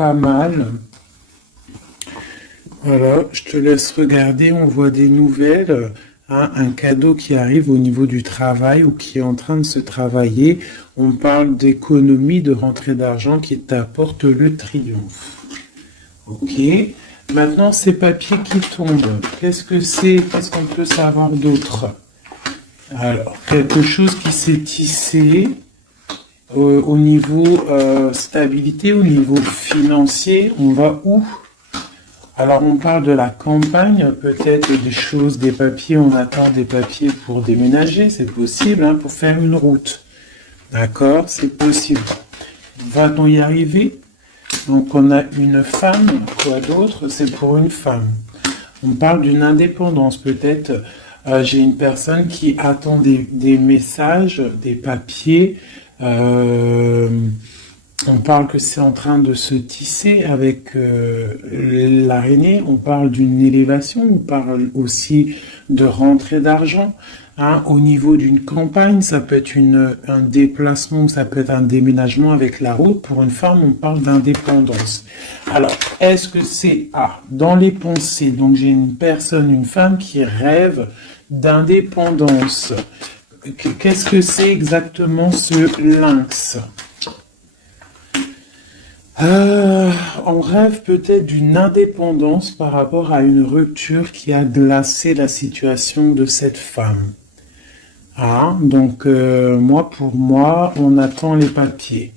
pas mal. Voilà, je te laisse regarder, on voit des nouvelles, hein, un cadeau qui arrive au niveau du travail ou qui est en train de se travailler. On parle d'économie, de rentrée d'argent qui t'apporte le triomphe. Ok, maintenant ces papiers qui tombent, qu'est-ce que c'est? Qu'est-ce qu'on peut savoir d'autre? Alors, quelque chose qui s'est tissé au niveau stabilité, au niveau financier, on va où? Alors, on parle de la campagne, peut-être des choses, des papiers, on attend des papiers pour déménager, c'est possible, hein, pour faire une route. D'accord, c'est possible. Va-t-on y arriver? Donc, on a une femme, quoi d'autre? C'est pour une femme. On parle d'une indépendance, peut-être. J'ai une personne qui attend des messages, des papiers. On parle que c'est en train de se tisser avec l'araignée. On parle d'une élévation. On parle aussi de rentrée d'argent. Hein, au niveau d'une campagne, ça peut être un déplacement, ça peut être un déménagement avec la route. Pour une femme, on parle d'indépendance. Alors, est-ce que c'est dans les pensées? Donc, j'ai une personne, une femme qui rêve d'indépendance. Qu'est-ce que c'est exactement ce lynx? On rêve peut-être d'une indépendance par rapport à une rupture qui a glacé la situation de cette femme. Donc pour moi, on attend les papiers.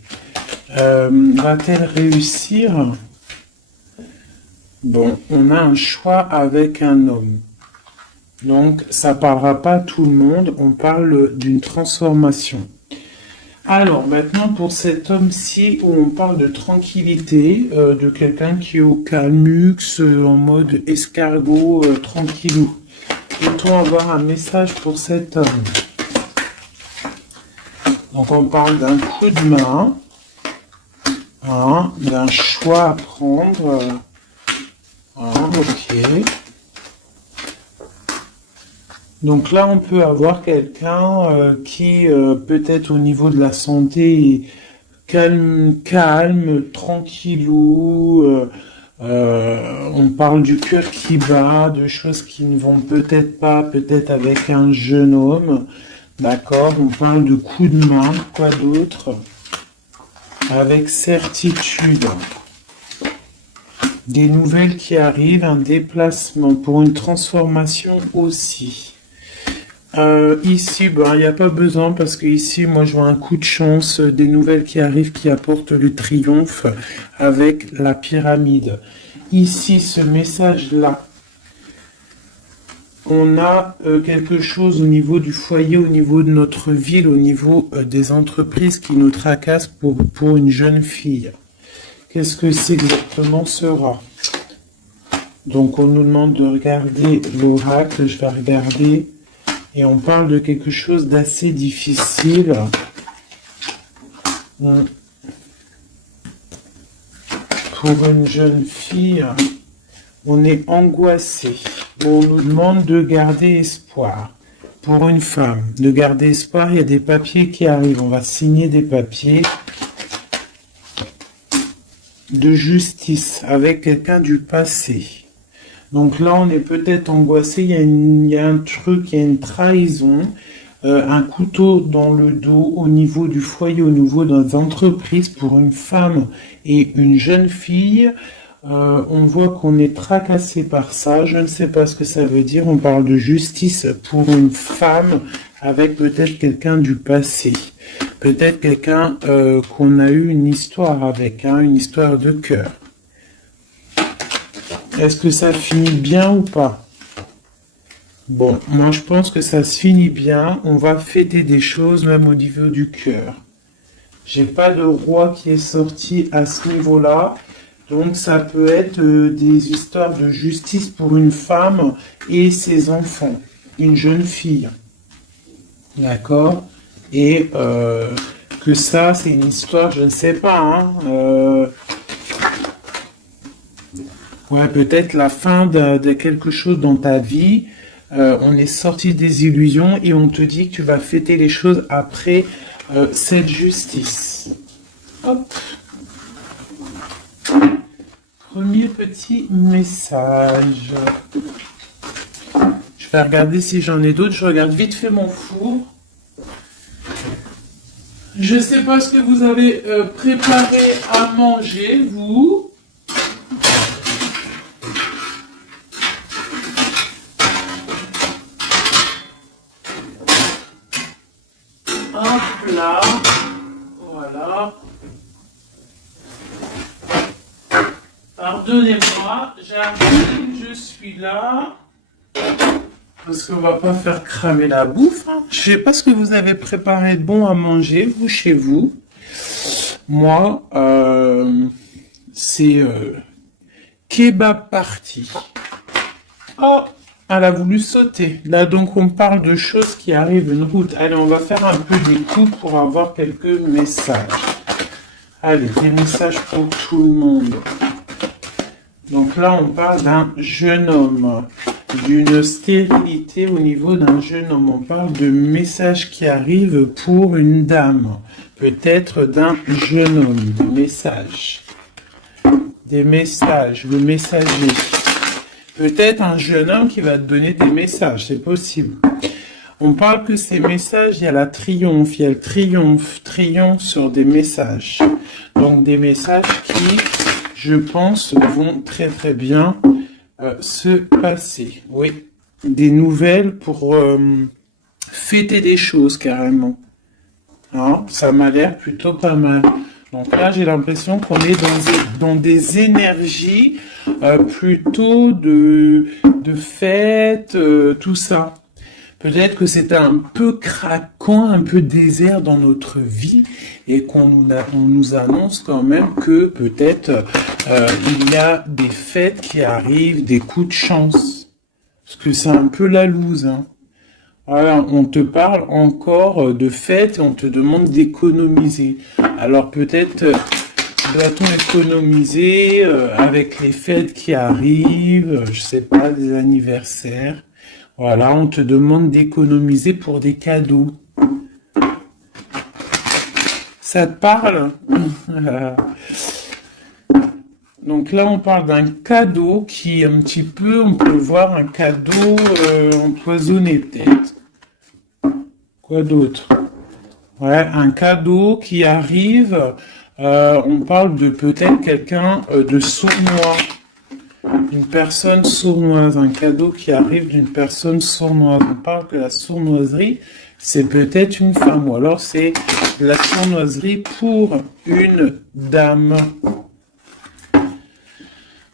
Va-t-elle réussir? Bon, on a un choix avec un homme. Donc, ça parlera pas à tout le monde, on parle d'une transformation. Alors, maintenant, pour cet homme-ci, où on parle de tranquillité, de quelqu'un qui est au calmux, en mode escargot, tranquillou. Peut-on avoir un message pour cet homme? Donc, on parle d'un coup de main, d'un choix à prendre. Ok. Donc là, on peut avoir quelqu'un qui, peut-être au niveau de la santé, calme, tranquillou. On parle du cœur qui bat, de choses qui ne vont peut-être pas, peut-être avec un jeune homme. D'accord, on parle de coups de main, quoi d'autre? Avec certitude. Des nouvelles qui arrivent, un déplacement pour une transformation aussi. Ici, il n'y a pas besoin parce que ici, moi, je vois un coup de chance, des nouvelles qui arrivent qui apportent le triomphe avec la pyramide. Ici, ce message-là, on a quelque chose au niveau du foyer, au niveau de notre ville, au niveau des entreprises qui nous tracassent pour une jeune fille. Qu'est-ce que c'est exactement sera? Donc, on nous demande de regarder l'oracle. Je vais regarder. Et on parle de quelque chose d'assez difficile. Pour une jeune fille, on est angoissé. On nous demande de garder espoir. Pour une femme, de garder espoir, il y a des papiers qui arrivent. On va signer des papiers de justice avec quelqu'un du passé. Donc là, on est peut-être angoissé, il y a un truc, il y a une trahison, un couteau dans le dos au niveau du foyer, au niveau des entreprises pour une femme et une jeune fille. On voit qu'on est tracassé par ça, je ne sais pas ce que ça veut dire, on parle de justice pour une femme avec peut-être quelqu'un du passé. Peut-être quelqu'un qu'on a eu une histoire avec, une histoire de cœur. Est-ce que ça finit bien ou pas? Bon, moi je pense que ça se finit bien. On va fêter des choses même au niveau du cœur. J'ai pas de roi qui est sorti à ce niveau-là. Donc ça peut être des histoires de justice pour une femme et ses enfants. Une jeune fille. D'accord? Et que ça, c'est une histoire, je ne sais pas, ouais, peut-être la fin de quelque chose dans ta vie. On est sorti des illusions et on te dit que tu vas fêter les choses après cette justice. Hop. premier petit message. Je vais regarder si j'en ai d'autres. Je regarde vite fait mon four. Je ne sais pas ce que vous avez préparé à manger, vous. Hop là. Voilà. Pardonnez-moi, j'arrive, je suis là. Parce qu'on va pas faire cramer la bouffe. Hein. Je sais pas ce que vous avez préparé de bon à manger, vous, chez vous. Moi, c'est kebab party. Oh, elle a voulu sauter. Là, donc, on parle de choses qui arrivent une route. Allez, on va faire un peu d'écoute pour avoir quelques messages. Allez, des messages pour tout le monde. Donc là, on parle d'un jeune homme, d'une stérilité au niveau d'un jeune homme. On parle de messages qui arrivent pour une dame, peut-être d'un jeune homme, des messages, le messager. Peut-être un jeune homme qui va te donner des messages, c'est possible. On parle que ces messages, il y a la triomphe, il y a le triomphe sur des messages. Donc des messages qui, je pense, vont très très bien se passer. Oui, des nouvelles pour fêter des choses carrément. Hein, ça m'a l'air plutôt pas mal. Donc là, j'ai l'impression qu'on est dans des énergies plutôt de fête, tout ça. Peut-être que c'est un peu craquant, un peu désert dans notre vie et on nous annonce quand même que peut-être il y a des fêtes qui arrivent, des coups de chance. Parce que c'est un peu la loose. Hein. Voilà, on te parle encore de fêtes et on te demande d'économiser. Alors peut-être doit-on économiser avec les fêtes qui arrivent, je sais pas, des anniversaires. Voilà, on te demande d'économiser pour des cadeaux. Ça te parle? Donc là, on parle d'un cadeau qui est un petit peu, on peut voir un cadeau empoisonné peut-être. Quoi d'autre? Ouais, un cadeau qui arrive, on parle de peut-être quelqu'un de sournois. Une personne sournoise, un cadeau qui arrive d'une personne sournoise. On parle que la sournoiserie, c'est peut-être une femme, ou alors c'est la sournoiserie pour une dame.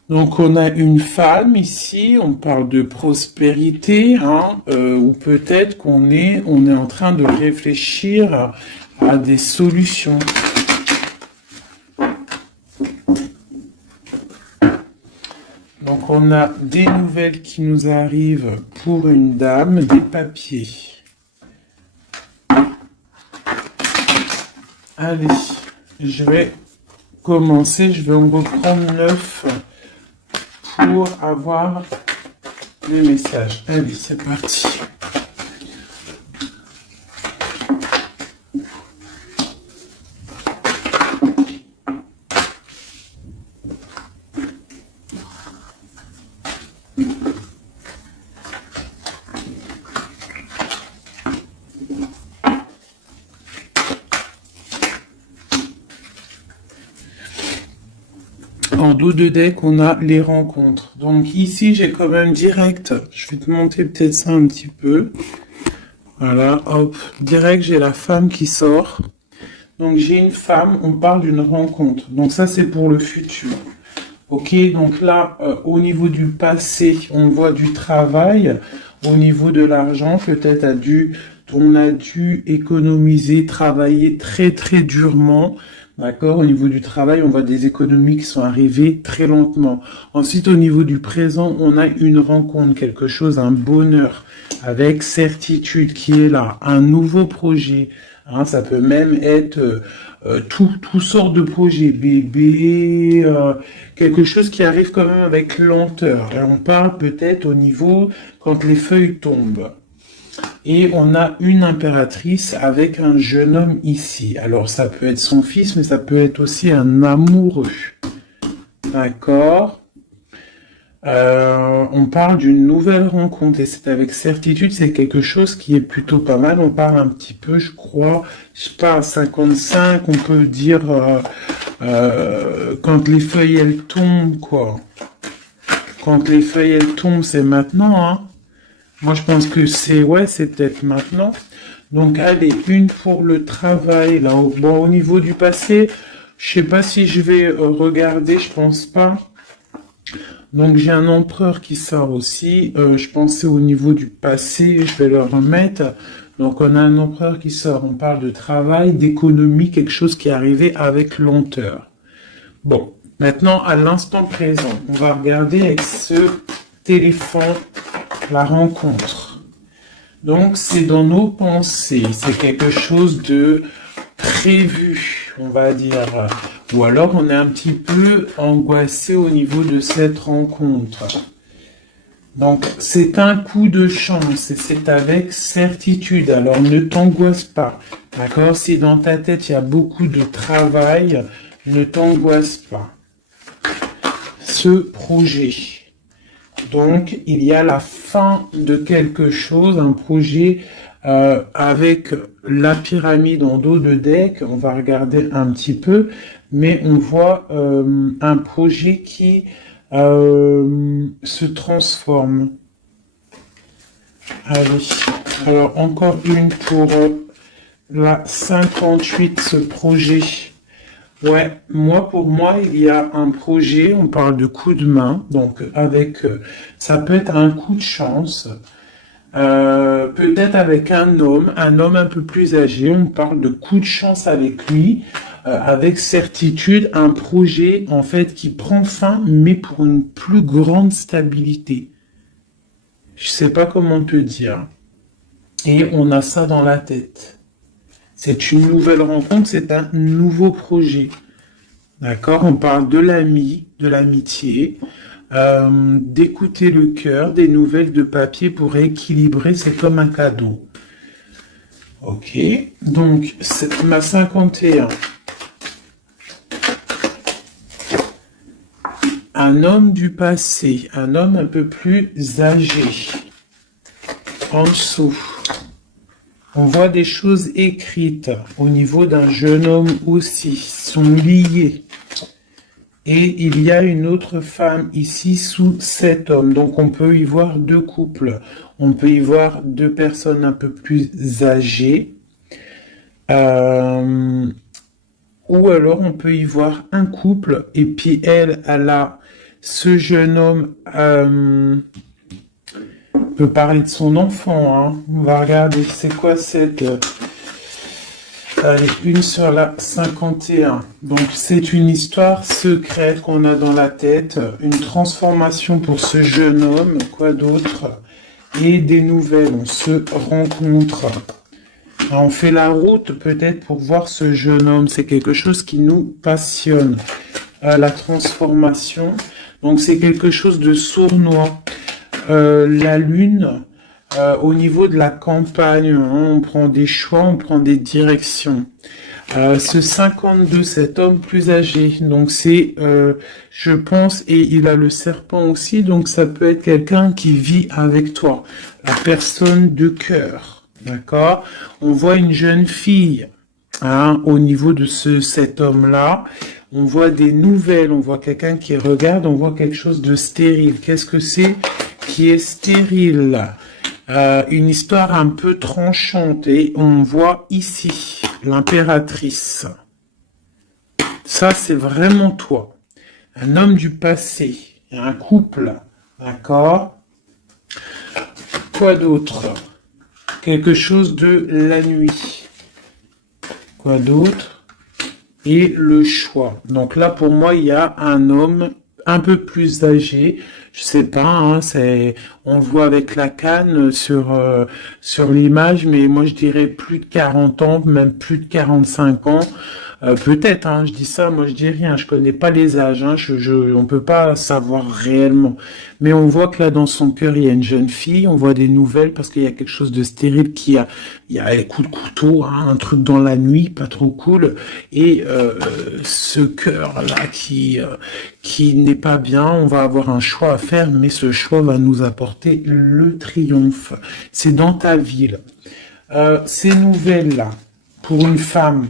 Donc on a une femme ici, on parle de prospérité, hein, ou peut-être qu'on est en train de réfléchir à des solutions. Donc on a des nouvelles qui nous arrivent pour une dame, des papiers. Allez, je vais commencer, je vais en reprendre 9 pour avoir les messages. Allez, c'est parti. En dos de deck, on a les rencontres. Donc ici, j'ai quand même direct, je vais te monter peut-être ça un petit peu. Voilà, hop, direct, j'ai la femme qui sort. Donc j'ai une femme, on parle d'une rencontre. Donc ça, c'est pour le futur. Ok, donc là, au niveau du passé, on voit du travail. Au niveau de l'argent, peut-être on a dû économiser, travailler très très durement. D'accord, au niveau du travail, on voit des économies qui sont arrivées très lentement. Ensuite, au niveau du présent, on a une rencontre, quelque chose, un bonheur, avec certitude qui est là, un nouveau projet. Hein, ça peut même être tout sort de projets, bébé, quelque chose qui arrive quand même avec lenteur. Et on parle peut-être au niveau quand les feuilles tombent. Et on a une impératrice avec un jeune homme ici. Alors ça peut être son fils, mais ça peut être aussi un amoureux. d'accord. On parle d'une nouvelle rencontre et c'est avec certitude, c'est quelque chose qui est plutôt pas mal. On parle un petit peu, je crois, je sais pas, à 55, on peut dire quand les feuilles elles tombent, quoi. Quand les feuilles elles tombent, c'est maintenant, hein. Moi je pense que c'est peut-être maintenant. Donc allez, une pour le travail, là. Bon, au niveau du passé, je sais pas si je vais regarder, je pense pas. Donc j'ai un empereur qui sort aussi. Je pensais au niveau du passé, je vais le remettre. Donc on a un empereur qui sort. On parle de travail, d'économie, quelque chose qui est arrivé avec lenteur. Bon, maintenant à l'instant présent, on va regarder avec ce téléphone la rencontre. Donc c'est dans nos pensées, c'est quelque chose de prévu, on va dire. Ou alors on est un petit peu angoissé au niveau de cette rencontre. Donc c'est un coup de chance et c'est avec certitude. Alors ne t'angoisse pas. D'accord? Si dans ta tête il y a beaucoup de travail, ne t'angoisse pas. Ce projet. Donc il y a la fin de quelque chose, un projet avec la pyramide en dos de deck. On va regarder un petit peu, mais on voit un projet qui se transforme. Allez, alors encore une pour la 58, ce projet. Ouais, pour moi, il y a un projet, on parle de coup de main, donc ça peut être un coup de chance, peut-être avec un homme un peu plus âgé, on parle de coup de chance avec lui, avec certitude, un projet, en fait, qui prend fin, mais pour une plus grande stabilité. Je sais pas comment te dire. Et on a ça dans la tête. C'est une nouvelle rencontre, c'est un nouveau projet. D'accord? On parle de l'ami, de l'amitié, d'écouter le cœur, des nouvelles de papier pour équilibrer, c'est comme un cadeau. Ok, donc c'est ma 51. Un homme du passé, un homme un peu plus âgé. En dessous. On voit des choses écrites au niveau d'un jeune homme aussi, sont liées. Et il y a une autre femme ici sous cet homme. Donc on peut y voir deux couples. On peut y voir deux personnes un peu plus âgées. Ou alors on peut y voir un couple. Et puis elle a ce jeune homme... peut parler de son enfant, hein. On va regarder, c'est quoi cette... Allez, une sur la 51. Donc, c'est une histoire secrète qu'on a dans la tête, une transformation pour ce jeune homme, quoi d'autre? Et des nouvelles, on se rencontre. Alors, on fait la route peut-être pour voir ce jeune homme, c'est quelque chose qui nous passionne. La transformation, donc c'est quelque chose de sournois. La lune, au niveau de la campagne, hein, on prend des choix, on prend des directions. Ce 52, cet homme plus âgé, donc c'est, je pense, et il a le serpent aussi, donc ça peut être quelqu'un qui vit avec toi, la personne de cœur, d'accord? On voit une jeune fille, hein, au niveau de cet homme-là. On voit des nouvelles, on voit quelqu'un qui regarde, on voit quelque chose de stérile. Qu'est-ce que c'est qui est stérile? Une histoire un peu tranchante. Et on voit ici l'impératrice. Ça, c'est vraiment toi. Un homme du passé. Un couple. D'accord? Quoi d'autre? Quelque chose de la nuit. Quoi d'autre? Et le choix. Donc là, pour moi, il y a un homme un peu plus âgé. Je sais pas, hein, on le voit avec la canne sur l'image, mais moi je dirais plus de 40 ans, même plus de 45 ans. Peut-être, hein, je dis ça, moi je dis rien, je connais pas les âges, hein, on peut pas savoir réellement. Mais on voit que là dans son cœur il y a une jeune fille, on voit des nouvelles parce qu'il y a quelque chose de stérile il y a un coup de couteau, hein, un truc dans la nuit, pas trop cool. Et ce cœur là qui n'est pas bien, on va avoir un choix à faire, mais ce choix va nous apporter le triomphe. C'est dans ta ville. Ces nouvelles là, pour une femme.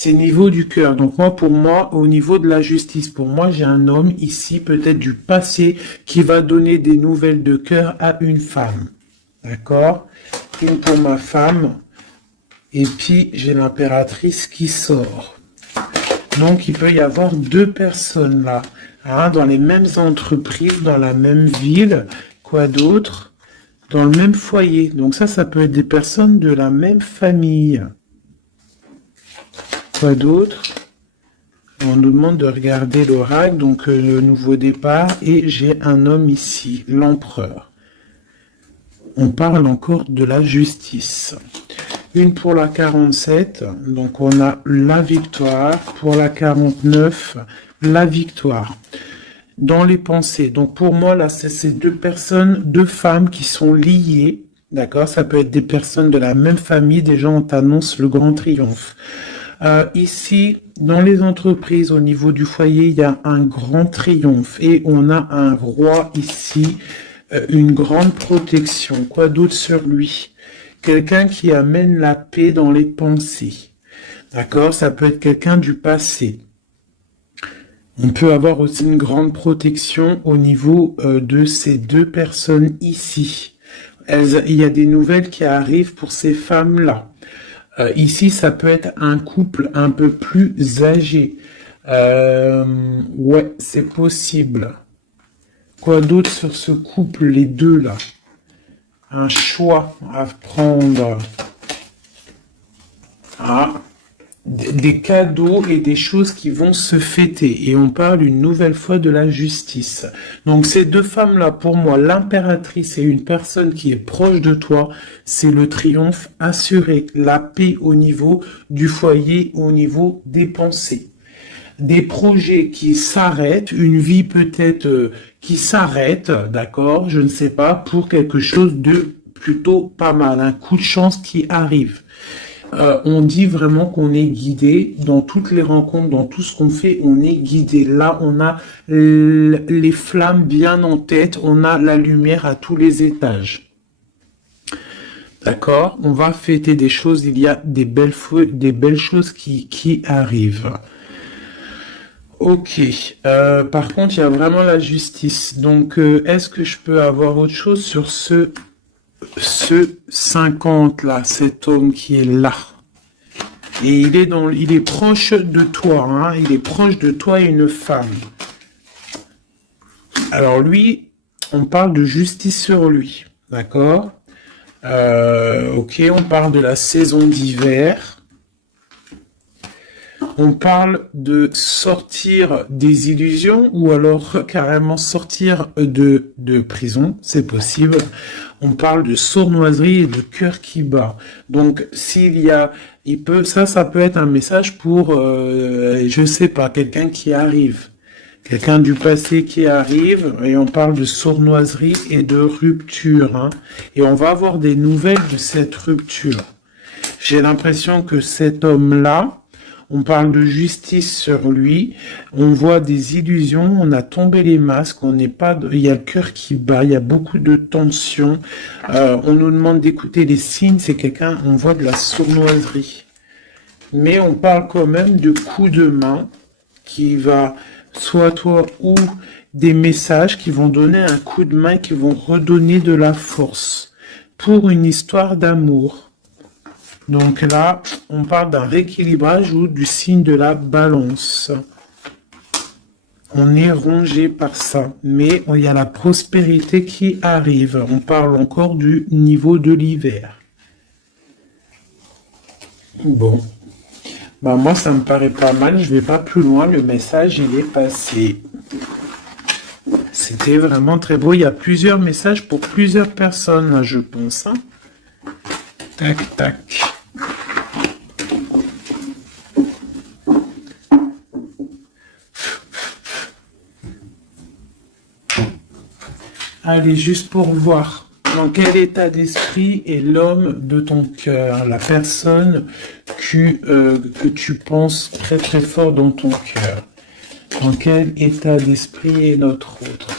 C'est niveau du cœur. Donc moi, pour moi, au niveau de la justice, pour moi, j'ai un homme ici, peut-être du passé, qui va donner des nouvelles de cœur à une femme. D'accord? Une pour ma femme. Et puis, j'ai l'impératrice qui sort. Donc, il peut y avoir deux personnes là, hein, dans les mêmes entreprises, dans la même ville. Quoi d'autre? Dans le même foyer. Donc ça peut être des personnes de la même famille. Quoi d'autre? On nous demande de regarder l'oracle, donc le nouveau départ, et j'ai un homme ici, l'empereur. On parle encore de la justice. Une pour la 47, donc on a la victoire. Pour la 49, la victoire. Dans les pensées. Donc pour moi, là, c'est ces deux personnes, deux femmes qui sont liées. D'accord? Ça peut être des personnes de la même famille. Déjà, on t'annonce le grand triomphe. Ici, dans les entreprises, au niveau du foyer, il y a un grand triomphe et on a un roi ici, une grande protection. Quoi d'autre sur lui? Quelqu'un qui amène la paix dans les pensées. D'accord? Ça peut être quelqu'un du passé. On peut avoir aussi une grande protection au niveau de ces deux personnes ici. Il y a des nouvelles qui arrivent pour ces femmes-là. Ici, ça peut être un couple un peu plus âgé. Ouais, c'est possible. Quoi d'autre sur ce couple, les deux là? Un choix à prendre. Ah, des cadeaux et des choses qui vont se fêter. Et on parle une nouvelle fois de la justice. Donc ces deux femmes-là, pour moi, l'impératrice et une personne qui est proche de toi, c'est le triomphe assuré, la paix au niveau du foyer, au niveau des pensées. Des projets qui s'arrêtent, une vie peut-être qui s'arrête, d'accord, je ne sais pas, pour quelque chose de plutôt pas mal, un coup de chance qui arrive. On dit vraiment qu'on est guidé dans toutes les rencontres, dans tout ce qu'on fait, on est guidé. Là, on a les flammes bien en tête, on a la lumière à tous les étages. D'accord? On va fêter des choses, il y a des belles choses qui arrivent. Ok. Par contre, il y a vraiment la justice. Donc, est-ce que je peux avoir autre chose sur ce 50 là, cet homme qui est là? Et il est proche de toi, hein, il est proche de toi et une femme. Alors lui, on parle de justice sur lui, d'accord? Ok, on parle de la saison d'hiver. On parle de sortir des illusions ou alors carrément sortir de prison, c'est possible. On parle de sournoiserie et de cœur qui bat. Donc ça peut être un message pour, je sais pas, quelqu'un qui arrive. Quelqu'un du passé qui arrive, et on parle de sournoiserie et de rupture. Hein, et on va avoir des nouvelles de cette rupture. J'ai l'impression que cet homme-là, on parle de justice sur lui, on voit des illusions, on a tombé les masques, il y a le cœur qui bat, il y a beaucoup de tension. On nous demande d'écouter les signes, c'est quelqu'un, on voit de la sournoiserie. Mais on parle quand même de coups de main qui va, soit toi ou des messages qui vont donner un coup de main, qui vont redonner de la force pour une histoire d'amour. Donc là, on parle d'un rééquilibrage ou du signe de la balance. On est rongé par ça, mais il y a la prospérité qui arrive. On parle encore du niveau de l'hiver. Bon. Bah moi, ça me paraît pas mal. Je vais pas plus loin. Le message, il est passé. C'était vraiment très beau. Il y a plusieurs messages pour plusieurs personnes, là, je pense. Hein. Tac, tac. Allez, juste pour voir. Dans quel état d'esprit est l'homme de ton cœur, la personne que tu penses très très fort dans ton cœur. Dans quel état d'esprit est notre autre?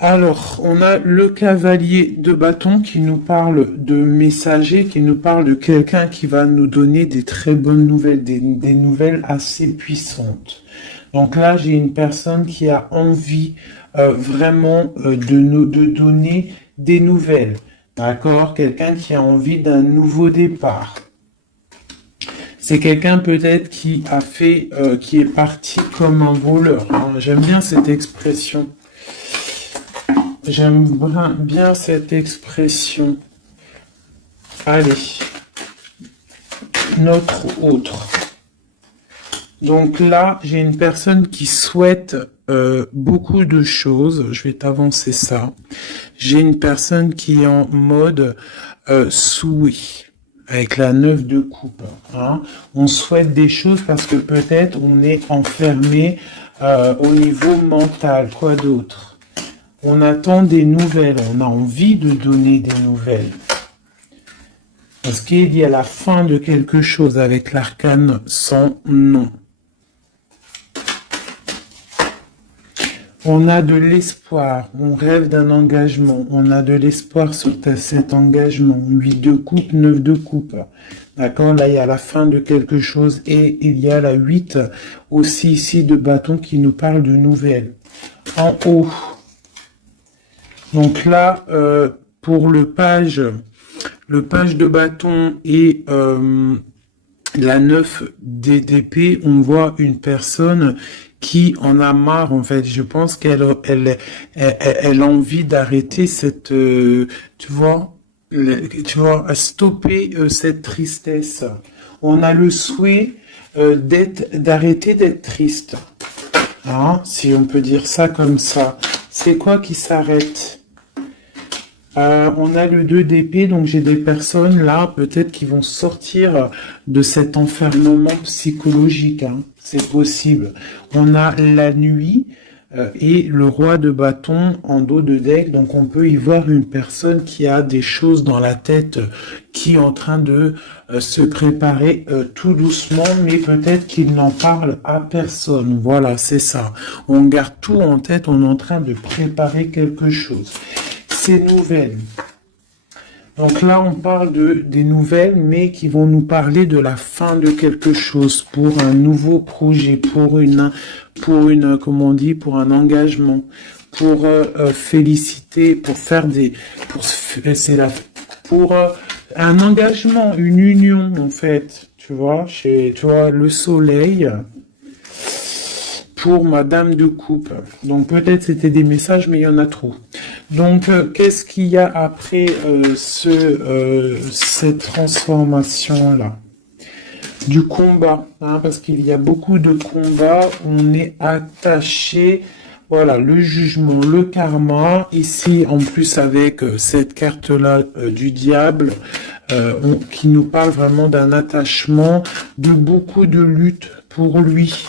Alors, on a le cavalier de bâton qui nous parle de messager, qui nous parle de quelqu'un qui va nous donner des très bonnes nouvelles, des nouvelles assez puissantes. Donc là, j'ai une personne qui a envie vraiment de donner des nouvelles. D'accord? Quelqu'un qui a envie d'un nouveau départ. C'est quelqu'un peut-être qui a fait, qui est parti comme un voleur. Hein. J'aime bien cette expression. J'aime bien cette expression. Allez, notre autre. Donc là, j'ai une personne qui souhaite beaucoup de choses. Je vais t'avancer ça. J'ai une personne qui est en mode souhait, avec la 9 de coupe. Hein. On souhaite des choses parce que peut-être on est enfermé au niveau mental. Quoi d'autre? On attend des nouvelles, on a envie de donner des nouvelles. Parce qu'il y a la fin de quelque chose avec l'arcane sans nom. On a de l'espoir, on rêve d'un engagement, on a de l'espoir sur cet engagement. 8 de coupe, 9 de coupe. D'accord, là il y a la fin de quelque chose et il y a la 8 aussi ici de bâton qui nous parle de nouvelles. En haut. Donc là, pour le page de bâton et la 9 d'épée, on voit une personne qui en a marre, en fait. Je pense qu'elle a envie d'arrêter cette, tu vois, stopper cette tristesse. On a le souhait d'arrêter d'être triste. Hein, si on peut dire ça comme ça. C'est quoi qui s'arrête? On a le 2 d'épée, donc j'ai des personnes là, peut-être qui vont sortir de cet enfermement psychologique. Hein. C'est possible. On a la nuit et le roi de bâton en dos de deck, donc on peut y voir une personne qui a des choses dans la tête, qui est en train de se préparer tout doucement, mais peut-être qu'il n'en parle à personne. Voilà, c'est ça. On garde tout en tête, on est en train de préparer quelque chose. Ces nouvelles. Donc là, on parle des nouvelles, mais qui vont nous parler de la fin de quelque chose, pour un nouveau projet, pour comment on dit, pour un engagement, pour féliciter, pour un engagement, une union en fait, tu vois, le soleil. Pour Madame de Coupe. Donc peut-être c'était des messages, mais il y en a trop. Donc qu'est-ce qu'il y a après cette transformation-là? Du combat, hein, parce qu'il y a beaucoup de combats, on est attaché, voilà, le jugement, le karma, ici en plus avec cette carte-là du diable, qui nous parle vraiment d'un attachement, de beaucoup de lutte pour lui.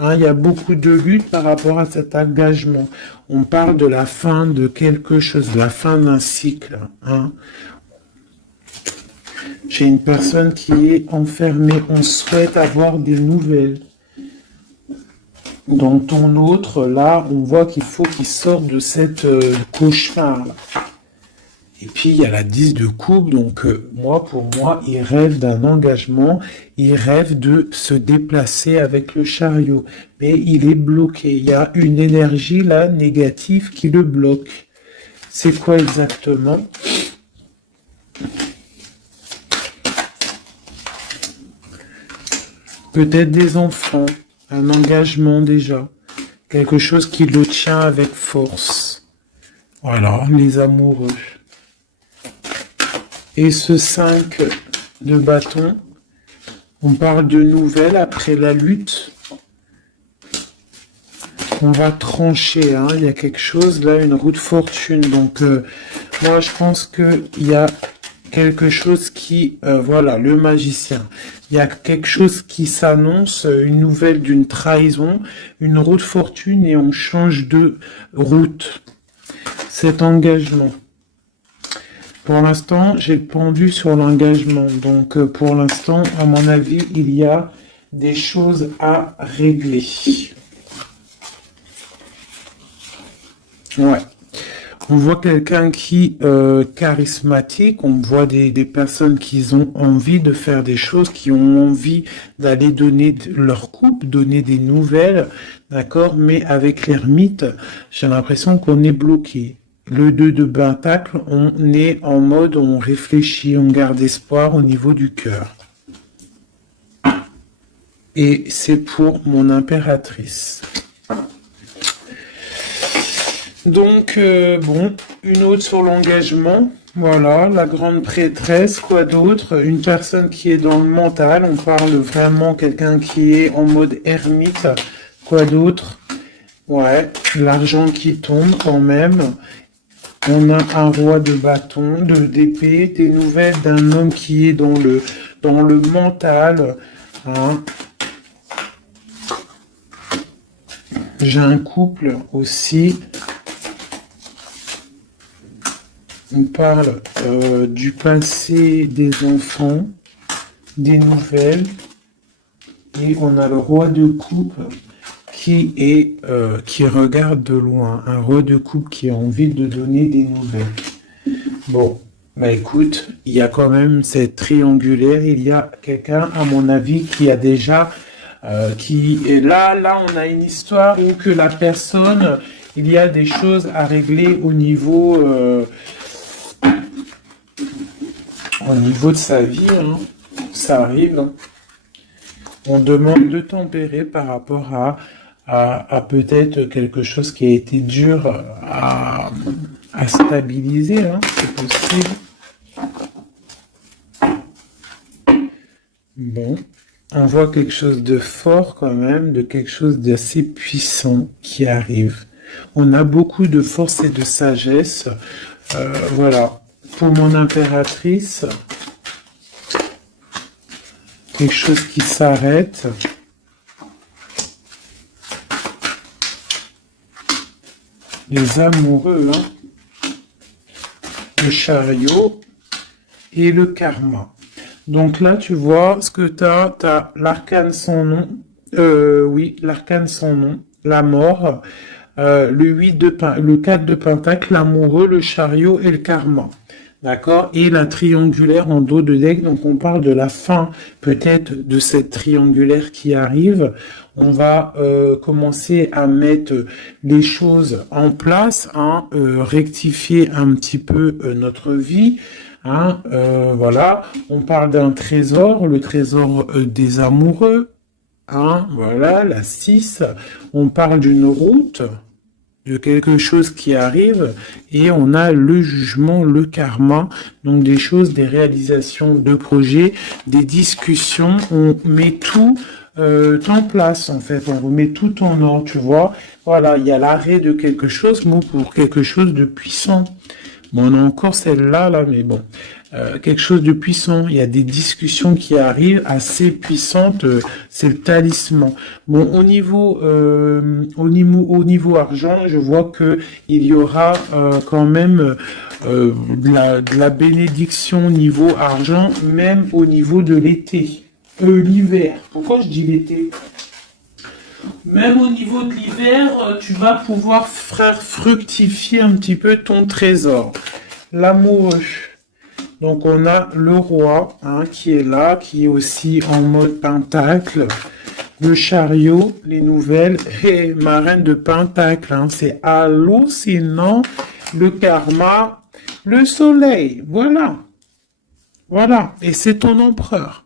Hein, il y a beaucoup de lutte par rapport à cet engagement. On parle de la fin de quelque chose, de la fin d'un cycle. Hein. J'ai une personne qui est enfermée. On souhaite avoir des nouvelles. Dans ton autre, là, on voit qu'il faut qu'il sorte de cette cauchemar. Et puis, il y a la 10 de coupe, donc pour moi, il rêve d'un engagement, il rêve de se déplacer avec le chariot, mais il est bloqué. Il y a une énergie, là, négative qui le bloque. C'est quoi exactement? Peut-être des enfants, un engagement déjà, quelque chose qui le tient avec force. Voilà, les amoureux. Et ce 5 de bâton, on parle de nouvelles après la lutte. on va trancher, hein. Il y a quelque chose, là, une roue de fortune. Donc, moi, je pense qu'il y a quelque chose qui... voilà, le magicien. Il y a quelque chose qui s'annonce, une nouvelle d'une trahison, une roue de fortune, et on change de route. Cet engagement. Pour l'instant, j'ai pendu sur l'engagement. Donc, pour l'instant, à mon avis, il y a des choses à régler. Ouais. On voit quelqu'un qui charismatique, on voit des personnes qui ont envie de faire des choses, qui ont envie d'aller donner leur couple, donner des nouvelles, d'accord, mais avec l'ermite, j'ai l'impression qu'on est bloqué. Le 2 de pentacle, on est en mode, on réfléchit, on garde espoir au niveau du cœur. Et c'est pour mon impératrice. Donc, bon, une autre sur l'engagement. Voilà, la grande prêtresse, quoi d'autre? Une personne qui est dans le mental. On parle vraiment quelqu'un qui est en mode ermite. Quoi d'autre? Ouais, l'argent qui tombe quand même. On a un roi de bâton, d'épée, des nouvelles d'un homme qui est dans le mental. Hein. J'ai un couple aussi. On parle du passé des enfants, des nouvelles. Et on a le roi de coupe qui regarde de loin. Un roi de coupe qui a envie de donner des nouvelles. Bon, bah écoute, il y a quand même cette triangulaire. Il y a quelqu'un, à mon avis, qui a déjà... qui est là, on a une histoire où que la personne, il y a des choses à régler au niveau de sa vie, hein. Ça arrive. Hein. On demande de tempérer par rapport à peut-être quelque chose qui a été dur à stabiliser, hein, c'est possible. Bon. On voit quelque chose de fort quand même, de quelque chose d'assez puissant qui arrive. On a beaucoup de force et de sagesse. Voilà. Pour mon impératrice, quelque chose qui s'arrête. Les amoureux, hein. Le chariot et le karma. Donc là, tu vois, ce que t'as l'arcane sans nom, oui, l'arcane sans nom, la mort, le 4 de pentacle, l'amoureux, le chariot et le karma. D'accord? Et la triangulaire en dos de deck, donc on parle de la fin peut-être de cette triangulaire qui arrive. On va commencer à mettre les choses en place, hein, rectifier un petit peu notre vie. Hein, voilà, on parle d'un trésor, le trésor des amoureux. Hein, voilà, la 6. On parle d'une route, de quelque chose qui arrive, et on a le jugement, le karma, donc des choses, des réalisations de projets, des discussions, on met tout en place, en fait, on remet tout en ordre, tu vois. Voilà, il y a l'arrêt de quelque chose, mais pour quelque chose de puissant. Bon, on a encore celle-là, là, mais bon, quelque chose de puissant. Il y a des discussions qui arrivent assez puissantes. C'est le talisman. Bon, au niveau argent, je vois que il y aura quand même de la bénédiction au niveau argent, même au niveau de l'été, l'hiver. Pourquoi je dis l'été? Même au niveau de l'hiver, tu vas pouvoir faire fructifier un petit peu ton trésor. L'amoureux. Donc on a le roi, hein, qui est là, qui est aussi en mode pentacle. Le chariot, les nouvelles, et ma reine de pentacle, hein, c'est hallucinant. Le karma, le soleil, voilà. Voilà, et c'est ton empereur.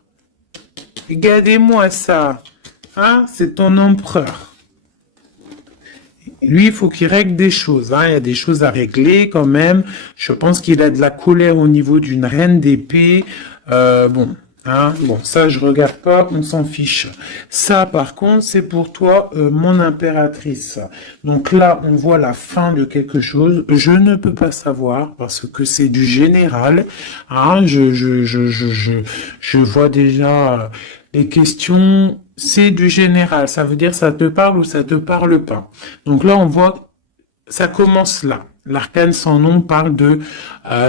Regardez-moi ça. Hein, c'est ton empereur. Lui, il faut qu'il règle des choses. Hein. Il y a des choses à régler quand même. Je pense qu'il a de la colère au niveau d'une reine d'épée. Bon, Hein, bon, ça, je regarde pas, on s'en fiche. Ça, par contre, c'est pour toi, mon impératrice. Donc là, on voit la fin de quelque chose. Je ne peux pas savoir parce que c'est du général. Hein, je vois déjà les questions. C'est du général. Ça veut dire ça te parle ou ça te parle pas. Donc là, on voit ça commence là. L'arcane sans nom parle de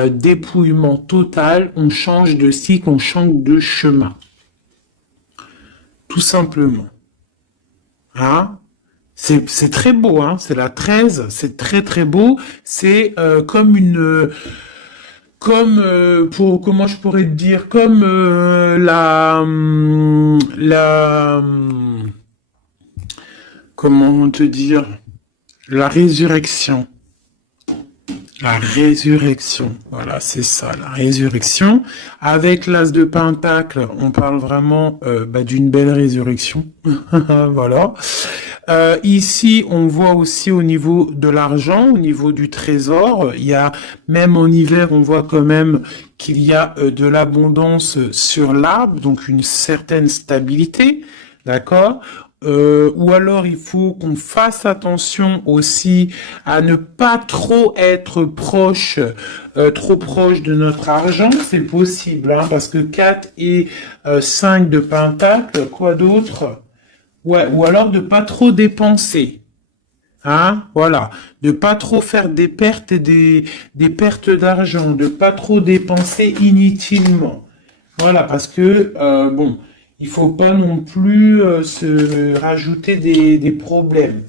dépouillement total, on change de cycle, on change de chemin. Tout simplement. Hein? C'est très beau, hein? C'est la 13, c'est très très beau. C'est comme une... Comme, comment je pourrais te dire, comme comment te dire, la résurrection. La résurrection, voilà, c'est ça, la résurrection. Avec l'as de Pentacle, on parle vraiment d'une belle résurrection. Voilà. Ici, on voit aussi au niveau de l'argent, au niveau du trésor, il y a, même en hiver, on voit quand même qu'il y a de l'abondance sur l'arbre, donc une certaine stabilité, d'accord? Ou alors il faut qu'on fasse attention aussi à ne pas trop être proche, trop proche de notre argent, c'est possible, hein, parce que 4 et 5 de Pentacle, quoi d'autre? Ouais, ou alors de pas trop dépenser. Hein, voilà, de pas trop faire des pertes et des pertes d'argent, de pas trop dépenser inutilement. Voilà, parce que bon, il faut pas non plus se rajouter des problèmes.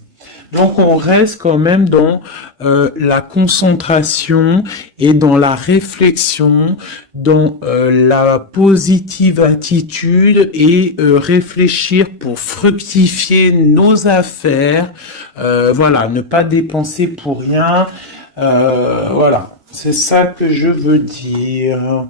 Donc on reste quand même dans la concentration et dans la réflexion, dans la positive attitude et réfléchir pour fructifier nos affaires. Voilà, ne pas dépenser pour rien. Voilà, c'est ça que je veux dire.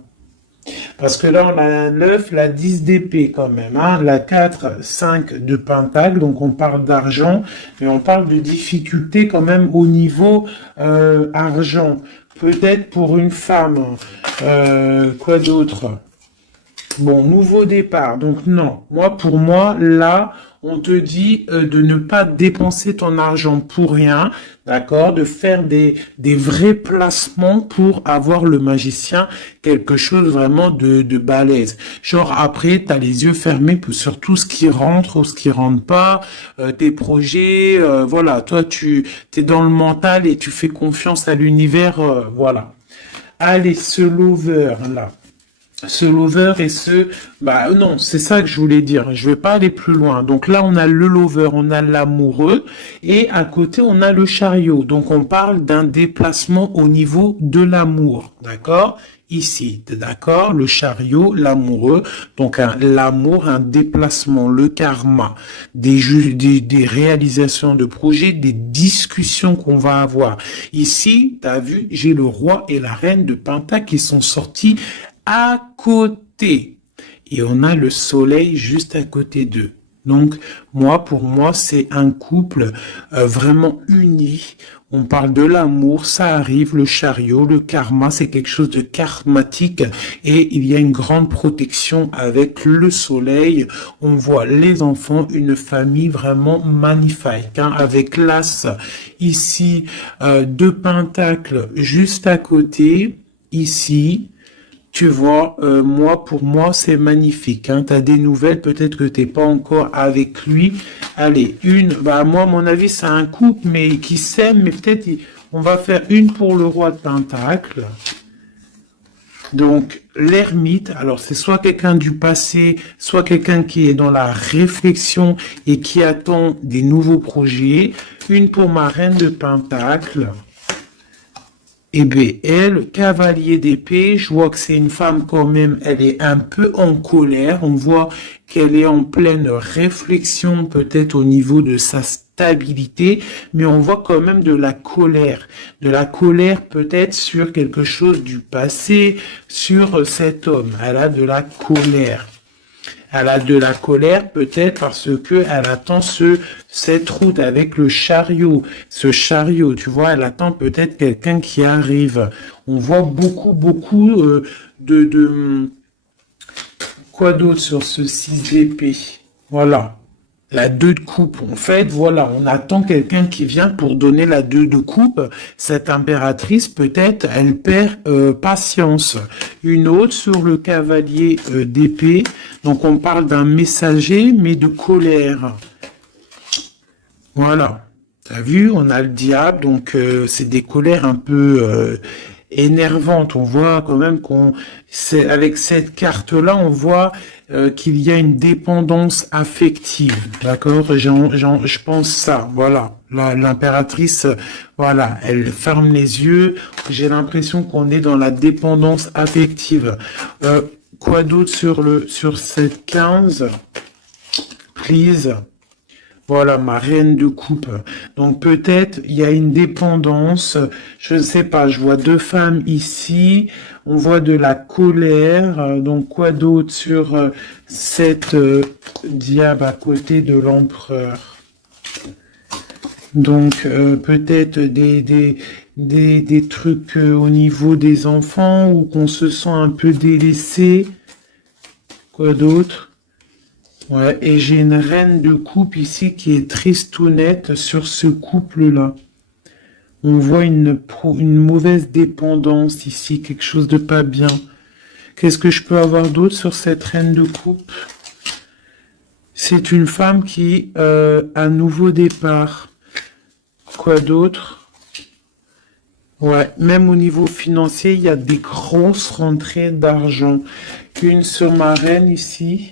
Parce que là, on a un 9, la 10 d'épée quand même, hein, la 4, 5 de pentacle, donc on parle d'argent, mais on parle de difficulté quand même au niveau argent. Peut-être pour une femme. Quoi d'autre? Bon, nouveau départ. Donc non, pour moi, là, on te dit de ne pas dépenser ton argent pour rien, d'accord? De faire des vrais placements pour avoir le magicien quelque chose vraiment de balèze. Genre après, t'as les yeux fermés sur tout ce qui rentre ou ce qui rentre pas, tes projets, voilà. Toi, tu t'es dans le mental et tu fais confiance à l'univers, voilà. Allez, ce lover là. Ce lover et non, c'est ça que je voulais dire. Je vais pas aller plus loin. Donc là, on a le lover, on a l'amoureux et à côté, on a le chariot. Donc on parle d'un déplacement au niveau de l'amour. D'accord? Ici, d'accord? Le chariot, l'amoureux. Donc l'amour, un déplacement, le karma, des réalisations de projets, des discussions qu'on va avoir. Ici, tu as vu, j'ai le roi et la reine de Pentacle qui sont sortis à côté. Et on a le soleil juste à côté d'eux. Donc, pour moi, c'est un couple vraiment uni. On parle de l'amour, ça arrive, le chariot, le karma, c'est quelque chose de karmatique. Et il y a une grande protection avec le soleil. On voit les enfants, une famille vraiment magnifique. Hein, avec l'as ici, de Pentacle juste à côté, ici. Tu vois, pour moi, c'est magnifique. Hein. Tu as des nouvelles, peut-être que t'es pas encore avec lui. Allez, moi, à mon avis, c'est un couple, mais qui s'aime, mais peut-être on va faire une pour le roi de Pentacle. Donc, l'ermite, alors c'est soit quelqu'un du passé, soit quelqu'un qui est dans la réflexion et qui attend des nouveaux projets. Une pour ma reine de Pentacle. Et bien, elle, cavalier d'épée, je vois que c'est une femme quand même, elle est un peu en colère. On voit qu'elle est en pleine réflexion, peut-être au niveau de sa stabilité, mais on voit quand même de la colère. De la colère peut-être sur quelque chose du passé, sur cet homme. Elle a de la colère. Elle a de la colère peut-être parce que elle attend cette route avec le chariot. Ce chariot, tu vois, elle attend peut-être quelqu'un qui arrive. On voit beaucoup Quoi d'autre sur ce 6 d'épée? Voilà. La 2 de coupe, en fait, voilà, on attend quelqu'un qui vient pour donner la 2 de coupe. Cette impératrice, peut-être, elle perd patience. Une autre sur le cavalier d'épée. Donc, on parle d'un messager, mais de colère. Voilà. T'as vu, on a le diable, donc c'est des colères un peu énervantes. On voit quand même avec cette carte-là, on voit qu'il y a une dépendance affective. D'accord? Je pense ça. Voilà. L'impératrice, voilà, elle ferme les yeux. J'ai l'impression qu'on est dans la dépendance affective. Quoi d'autre sur cette 15? Please. Voilà, ma reine de coupe. Donc peut-être il y a une dépendance, je ne sais pas, je vois 2 femmes ici, on voit de la colère, donc quoi d'autre sur cette diable à côté de l'empereur? Donc peut-être des trucs au niveau des enfants ou qu'on se sent un peu délaissé. Quoi d'autre? Ouais, et j'ai une reine de coupe ici qui est triste ou nette sur ce couple-là. On voit une mauvaise dépendance ici, quelque chose de pas bien. Qu'est-ce que je peux avoir d'autre sur cette reine de coupe? C'est une femme qui a un nouveau départ. Quoi d'autre? Ouais, même au niveau financier, il y a des grosses rentrées d'argent. Une sur ma reine ici.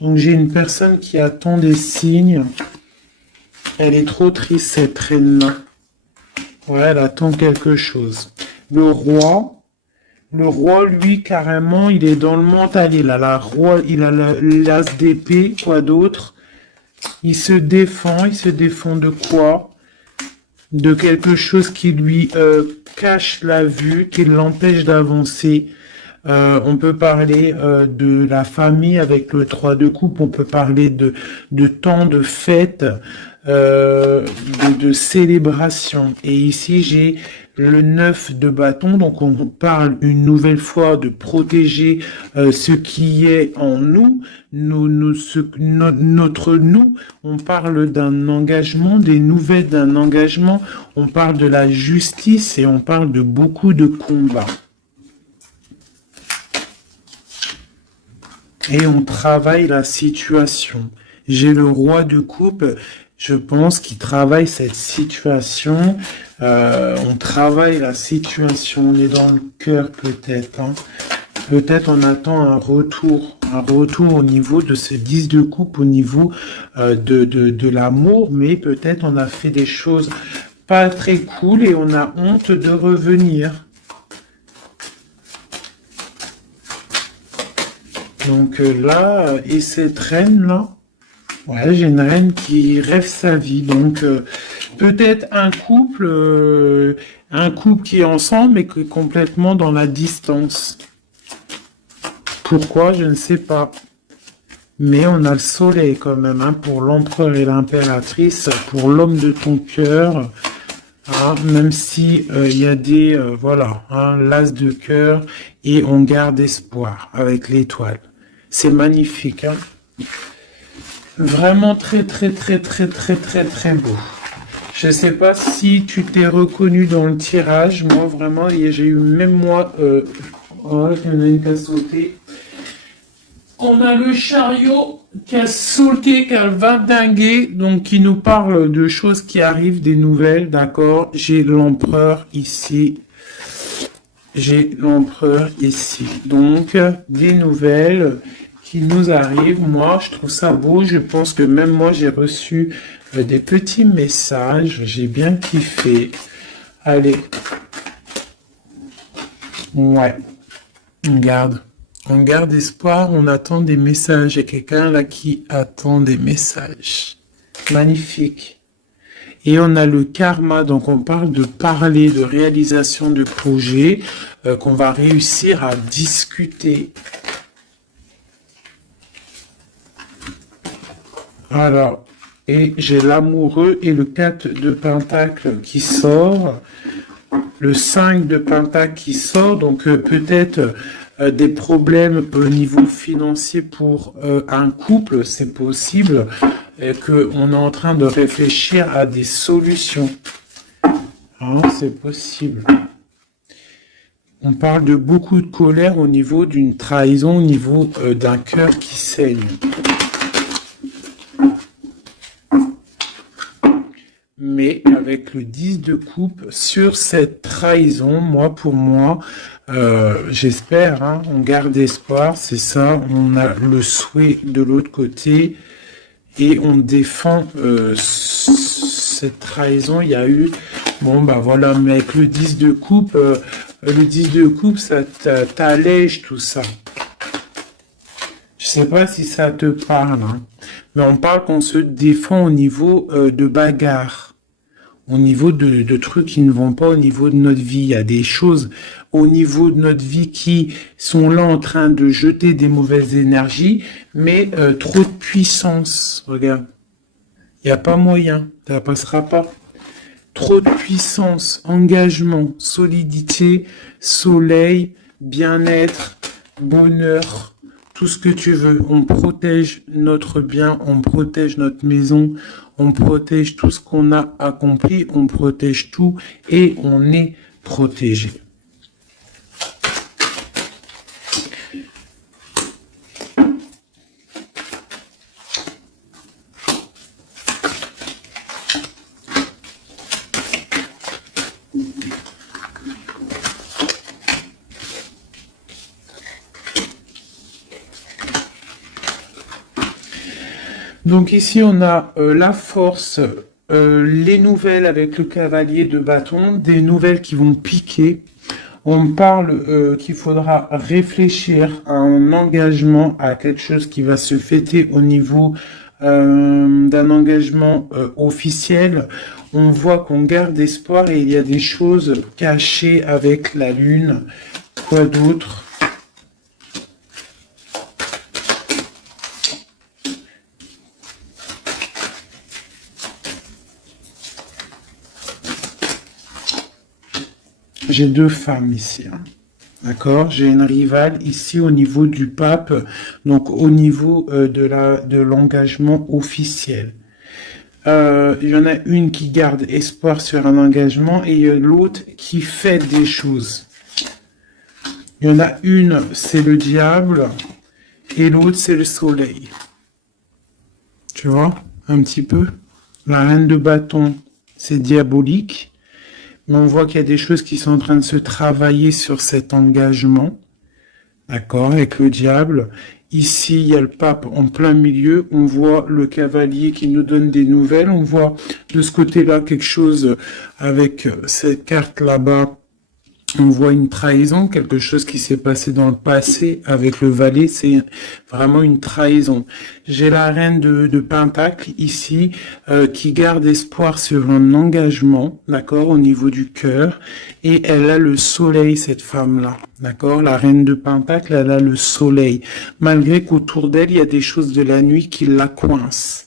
Donc j'ai une personne qui attend des signes. Elle est trop triste, cette reine-là. Ouais, elle attend quelque chose. Le roi, lui, carrément, il est dans le mental. Il a l'as d'épée, quoi d'autre? Il se défend de quoi? De quelque chose qui lui cache la vue, qui l'empêche d'avancer. On peut parler de la famille avec le 3 de coupe, on peut parler de temps de fête, de célébration. Et ici, j'ai le 9 de bâton, donc on parle une nouvelle fois de protéger ce qui est en nous, notre nous. On parle d'un engagement, des nouvelles d'un engagement, on parle de la justice et on parle de beaucoup de combats. Et on travaille la situation. J'ai le roi de coupe, je pense qu'il travaille cette situation. On travaille la situation, on est dans le cœur peut-être. Hein. Peut-être on attend un retour au niveau de ce 10 de coupe, au niveau de l'amour, mais peut-être on a fait des choses pas très cool et on a honte de revenir. Donc là, et cette reine-là, ouais, j'ai une reine qui rêve sa vie. Donc peut-être un couple qui est ensemble mais qui est complètement dans la distance. Pourquoi? Je ne sais pas. Mais on a le soleil quand même, hein, pour l'empereur et l'impératrice, pour l'homme de ton cœur. Hein, même si y a des, voilà, hein, l'as de cœur et on garde espoir avec l'étoile. C'est magnifique, hein. Vraiment très, très, très, très, très, très, très beau. Je ne sais pas si tu t'es reconnu dans le tirage. Moi, vraiment, j'ai eu même moi... oh, il y en a une qui a sauté. On a le chariot qui a sauté, qui a vindingué, donc qui nous parle de choses qui arrivent, des nouvelles, d'accord. J'ai l'empereur ici. Donc, des nouvelles qui nous arrivent. Moi, je trouve ça beau. Je pense que même moi, j'ai reçu des petits messages. J'ai bien kiffé. Allez. Ouais. On garde espoir. On attend des messages. Il y a quelqu'un là qui attend des messages. Magnifique. Et on a le karma, donc on parle de parler, de réalisation de projets qu'on va réussir à discuter. Alors, et j'ai l'amoureux et le 4 de pentacle qui sort, le 5 de pentacle qui sort, donc peut-être des problèmes au niveau financier pour un couple, c'est possible, et qu'on est en train de réfléchir à des solutions. Hein, c'est possible. On parle de beaucoup de colère au niveau d'une trahison, au niveau d'un cœur qui saigne. Mais avec le 10 de coupe sur cette trahison, pour moi, j'espère, hein, on garde espoir, c'est ça, on a le souhait de l'autre côté et on défend cette trahison. Il y a eu, bon bah voilà, mais avec le 10 de coupe, ça t'allège tout ça. Je sais pas si ça te parle, hein, mais on parle qu'on se défend au niveau de bagarre. Au niveau de trucs qui ne vont pas au niveau de notre vie. Il y a des choses au niveau de notre vie qui sont là en train de jeter des mauvaises énergies, mais trop de puissance. Regarde. Il n'y a pas moyen. Ça passera pas. Trop de puissance, engagement, solidité, soleil, bien-être, bonheur, tout ce que tu veux. On protège notre bien, on protège notre maison, on protège tout ce qu'on a accompli, on protège tout et on est protégé. Donc ici, on a la force, les nouvelles avec le cavalier de bâton, des nouvelles qui vont piquer. On parle qu'il faudra réfléchir à un engagement, à quelque chose qui va se fêter au niveau d'un engagement officiel. On voit qu'on garde espoir et il y a des choses cachées avec la lune. Quoi d'autre ? J'ai deux femmes ici, hein. D'accord? J'ai une rivale ici au niveau du pape, donc au niveau de l'engagement officiel. Il y en a une qui garde espoir sur un engagement et l'autre qui fait des choses. Il y en a une, c'est le diable et l'autre, c'est le soleil. Tu vois? Un petit peu. La reine de bâton, c'est diabolique. Mais on voit qu'il y a des choses qui sont en train de se travailler sur cet engagement. D'accord, avec le diable. Ici, il y a le pape en plein milieu. On voit le cavalier qui nous donne des nouvelles. On voit de ce côté-là quelque chose avec cette carte là-bas. On voit une trahison, quelque chose qui s'est passé dans le passé avec le valet, c'est vraiment une trahison. J'ai la reine de Pentacle ici qui garde espoir sur un engagement, d'accord, au niveau du cœur, et elle a le soleil, cette femme-là, d'accord, la reine de Pentacle, elle a le soleil, malgré qu'autour d'elle, il y a des choses de la nuit qui la coincent,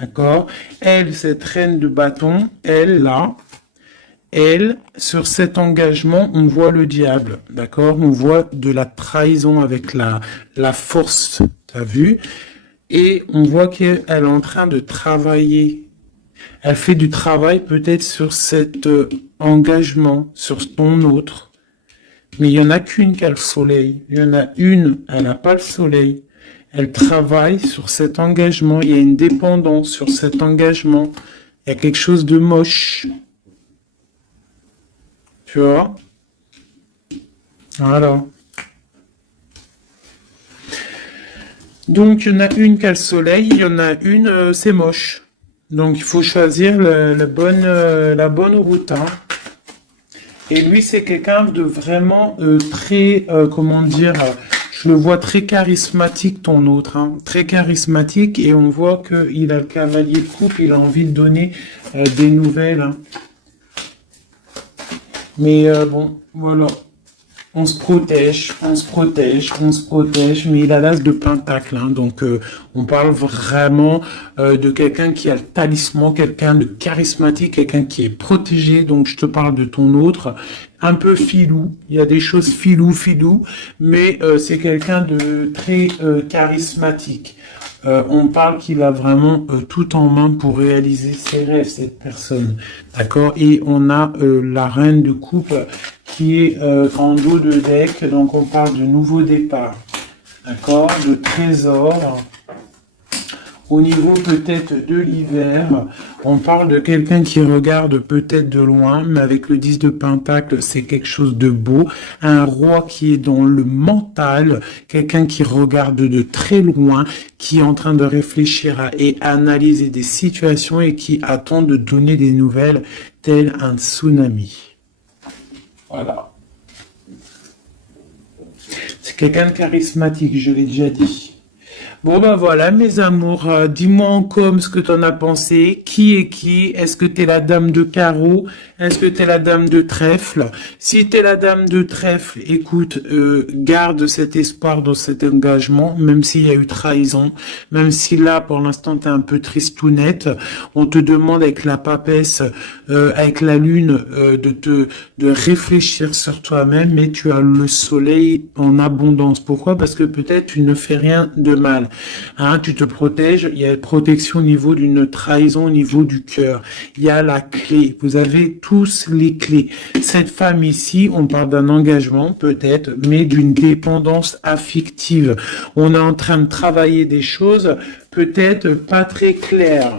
d'accord. Elle, cette reine de bâton, elle, là, elle, sur cet engagement, on voit le diable, d'accord? On voit de la trahison avec la force, t'as vu? Et on voit qu'elle est en train de travailler. Elle fait du travail peut-être sur cet engagement, sur ton autre. Mais il y en a qu'une qui a le soleil. Il y en a une, elle n'a pas le soleil. Elle travaille sur cet engagement. Il y a une dépendance sur cet engagement. Il y a quelque chose de moche. Tu vois? Voilà. Donc, il y en a une qui a le soleil, il y en a une, c'est moche. Donc, il faut choisir la bonne route, hein. Et lui, c'est quelqu'un de vraiment très, comment dire, je le vois très charismatique, ton autre, hein. Très charismatique, et on voit qu'il a le cavalier de coupe, il a envie de donner des nouvelles, hein. Mais bon, voilà. On se protège, on se protège, on se protège, mais il a l'as de pentacle, hein, donc on parle vraiment de quelqu'un qui a le talisman, quelqu'un de charismatique, quelqu'un qui est protégé, donc je te parle de ton autre, un peu filou, il y a des choses filou, mais c'est quelqu'un de très charismatique. On parle qu'il a vraiment tout en main pour réaliser ses rêves, cette personne. D'accord? Et on a la reine de coupe qui est en dos de deck. Donc on parle de nouveau départ. D'accord? De trésor. Au niveau peut-être de l'hiver, on parle de quelqu'un qui regarde peut-être de loin, mais avec le 10 de Pentacle, c'est quelque chose de beau. Un roi qui est dans le mental, quelqu'un qui regarde de très loin, qui est en train de réfléchir et analyser des situations et qui attend de donner des nouvelles, tel un tsunami. Voilà. C'est quelqu'un de charismatique, je l'ai déjà dit. Bon ben voilà mes amours, dis-moi en com ce que t'en as pensé, qui est qui, est-ce que t'es la dame de carreau, est-ce que t'es la dame de trèfle, si t'es la dame de trèfle, écoute, garde cet espoir dans cet engagement, même s'il y a eu trahison, même si là pour l'instant t'es un peu tristounette, on te demande avec la papesse, avec la lune, de réfléchir sur toi-même, mais tu as le soleil en abondance, pourquoi? Parce que peut-être tu ne fais rien de mal. Hein, tu te protèges, il y a une protection au niveau d'une trahison, au niveau du cœur. Il y a la clé, vous avez tous les clés. Cette femme ici, on parle d'un engagement peut-être, mais d'une dépendance affective. On est en train de travailler des choses peut-être pas très claires.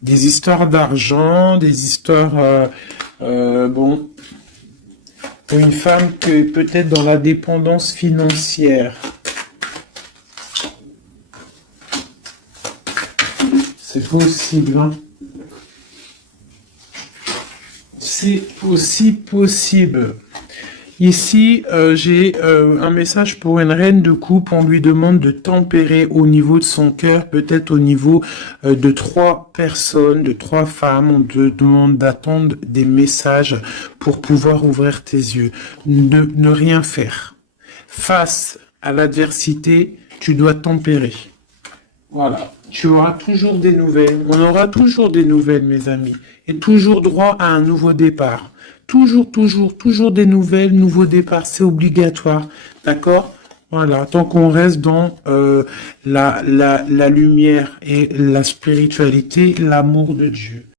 Des histoires d'argent, des histoires... bon... Une femme qui est peut-être dans la dépendance financière. C'est possible, hein. C'est aussi possible. Ici, j'ai un message pour une reine de coupe. On lui demande de tempérer au niveau de son cœur, peut-être au niveau de 3 personnes, de 3 femmes. On te demande d'attendre des messages pour pouvoir ouvrir tes yeux. Ne rien faire. Face à l'adversité, tu dois tempérer. Voilà. Tu auras toujours des nouvelles. On aura toujours des nouvelles, mes amis. Et toujours droit à un nouveau départ. Toujours des nouvelles, nouveaux départs, c'est obligatoire. D'accord? Voilà. Tant qu'on reste dans la lumière et la spiritualité, l'amour de Dieu.